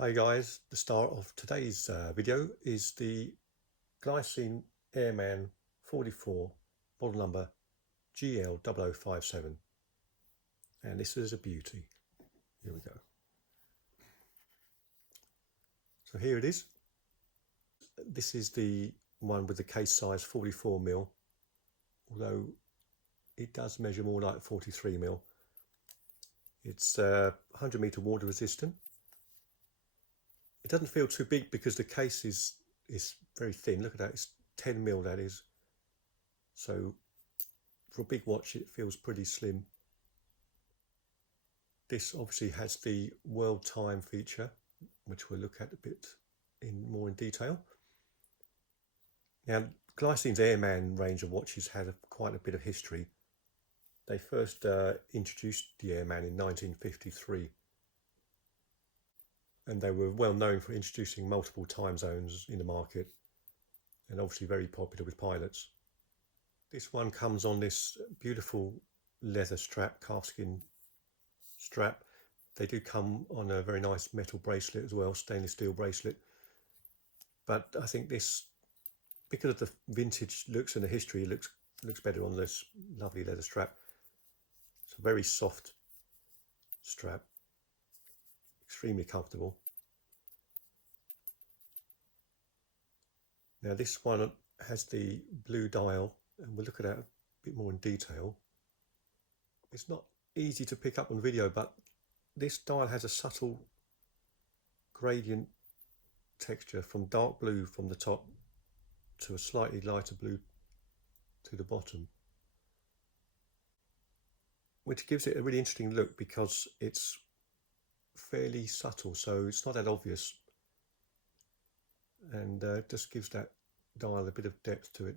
Hi guys, the star of today's video is the Glycine Airman 44, model number GL0057, and this is a beauty. Here we go. So here it is. This is the one with the case size 44mm, although it does measure more like 43mm. It's 100 meter water resistant. It doesn't feel too big because the case is very thin. Look at that, it's 10mm, that is. So for a big watch it feels pretty slim. This obviously has the world time feature, which we'll look at a bit more in detail. Now, Glycine's Airman range of watches had quite a bit of history. They first introduced the Airman in 1953, and they were well known for introducing multiple time zones in the market, and obviously very popular with pilots. This one comes on this beautiful leather strap, calfskin strap. They do come on a very nice metal bracelet as well, stainless steel bracelet. But I think this, because of the vintage looks and the history, looks better on this lovely leather strap. It's a very soft strap, extremely comfortable. Now this one has the blue dial, and we'll look at that a bit more in detail. It's not easy to pick up on video, but this dial has a subtle gradient texture from dark blue from the top to a slightly lighter blue to the bottom, which gives it a really interesting look because it's fairly subtle, so it's not that obvious, and just gives that dial a bit of depth to it.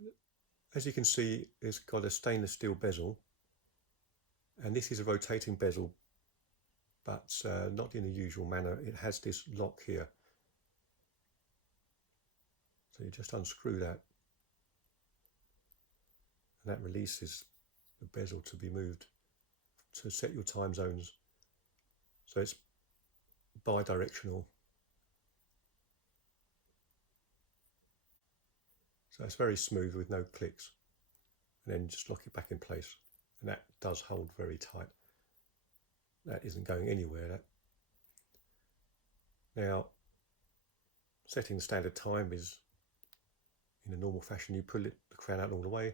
As you can see, it's got a stainless steel bezel, and this is a rotating bezel, but not in the usual manner. It has this lock here, so you just unscrew that, and that releases the bezel to be moved to set your time zones. So it's bidirectional. So it's very smooth with no clicks, and then just lock it back in place, and that does hold very tight. That isn't going anywhere. Now, setting the standard time is in a normal fashion. You pull the crown out all the way.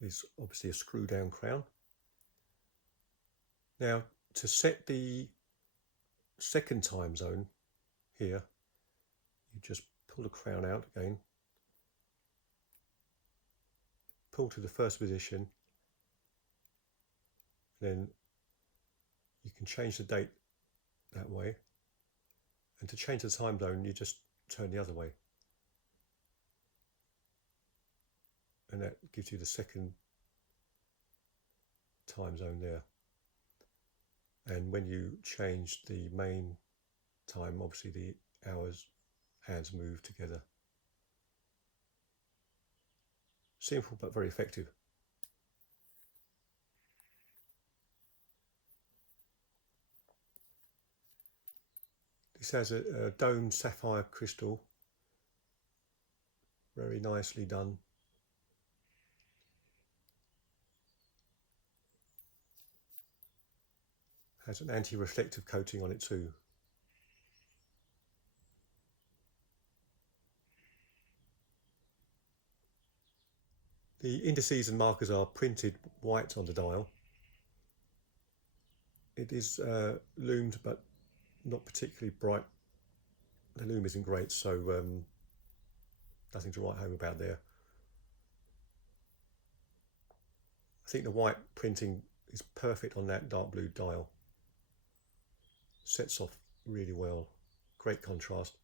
There's obviously a screw down crown. Now, to set the second time zone here, you just pull the crown out again, pull to the first position, then you can change the date that way, and to change the time zone you just turn the other way, and that gives you the second time zone there. And when you change the main time, obviously the hours hands move together. Simple but very effective. This has a domed sapphire crystal, very nicely done. Has an anti-reflective coating on it too. The indices and markers are printed white on the dial. It is lumed, but not particularly bright. The lume isn't great, so nothing to write home about there. I think the white printing is perfect on that dark blue dial. Sets off really well. Great contrast.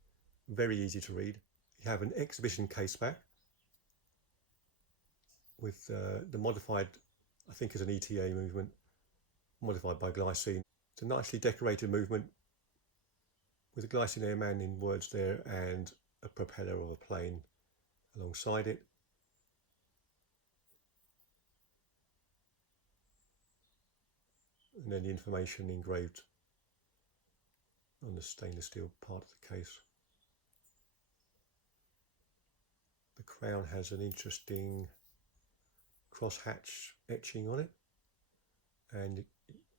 Very easy to read. You have an exhibition case back with the modified, I think is an ETA movement, modified by Glycine. It's a nicely decorated movement with a Glycine Airman in words there and a propeller of a plane alongside it. and then the information engraved on the stainless steel part of the case. The crown has an interesting crosshatch etching on it, and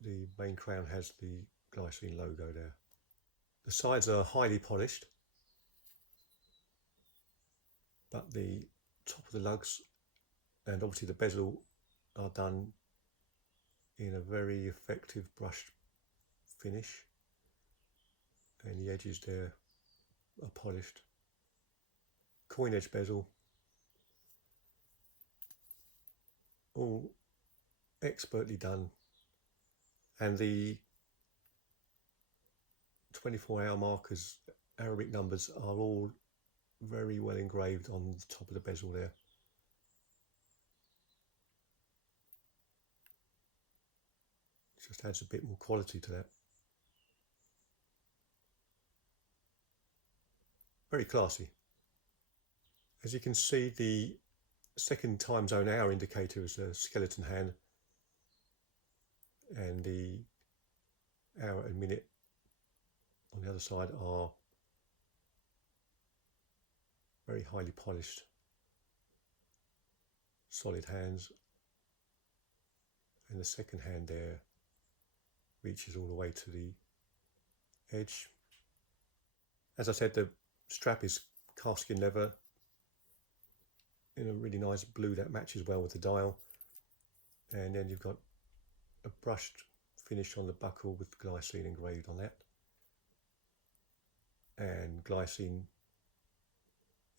the main crown has the Glycine logo there. The sides are highly polished, but the top of the lugs and obviously the bezel are done in a very effective brushed finish, and the edges there are polished. Coin edge bezel, all expertly done, and the 24-hour markers, Arabic numbers, are all very well engraved on the top of the bezel there. It just adds a bit more quality to that. Very classy. As you can see, the second time zone hour indicator is a skeleton hand, and the hour and minute on the other side are very highly polished, solid hands, and the second hand there reaches all the way to the edge. As I said, the strap is calfskin leather in a really nice blue that matches well with the dial, and then you've got a brushed finish on the buckle with Glycine engraved on that, and Glycine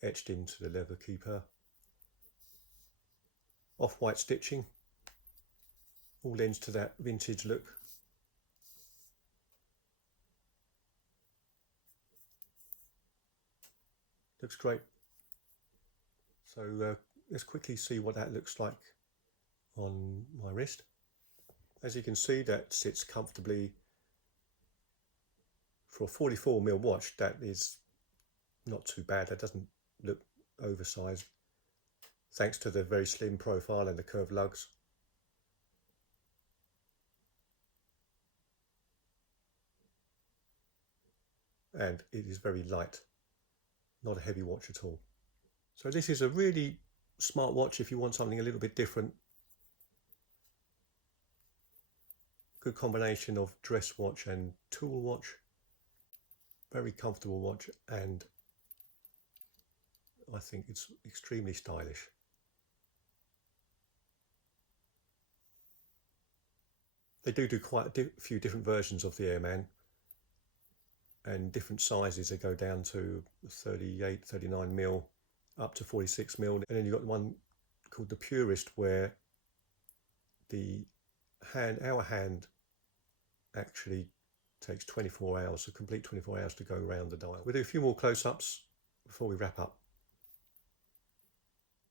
etched into the leather keeper. Off-white stitching, all lends to that vintage look. Looks great. So let's quickly see what that looks like on my wrist. As you can see, that sits comfortably. For a 44mm watch, that is not too bad. That doesn't look oversized, thanks to the very slim profile and the curved lugs. And it is very light, not a heavy watch at all. So this is a really smart watch if you want something a little bit different. Good combination of dress watch and tool watch. Very comfortable watch, and I think it's extremely stylish. They do quite a few different versions of the Airman, and different sizes. They go down to 38, 39mm up to 46mm, and then you've got one called the Purist, where the our hand actually takes 24 hours, a complete 24 hours to go around the dial. We'll do a few more close-ups before we wrap up.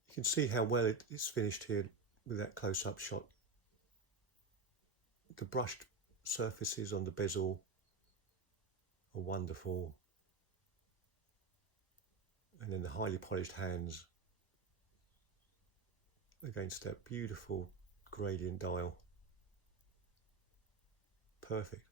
You can see how well it's finished here with that close-up shot. The brushed surfaces on the bezel are wonderful, and then the highly polished hands against that beautiful gradient dial. Perfect.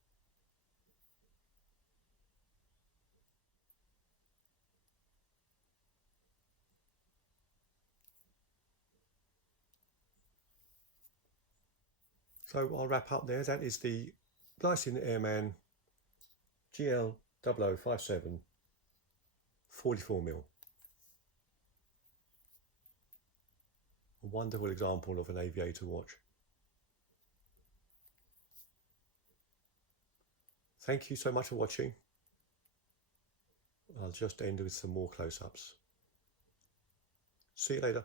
So I'll wrap up there. That is the Glycine Airman GL0057 44mm. A wonderful example of an aviator watch. Thank you so much for watching. I'll just end with some more close-ups. See you later.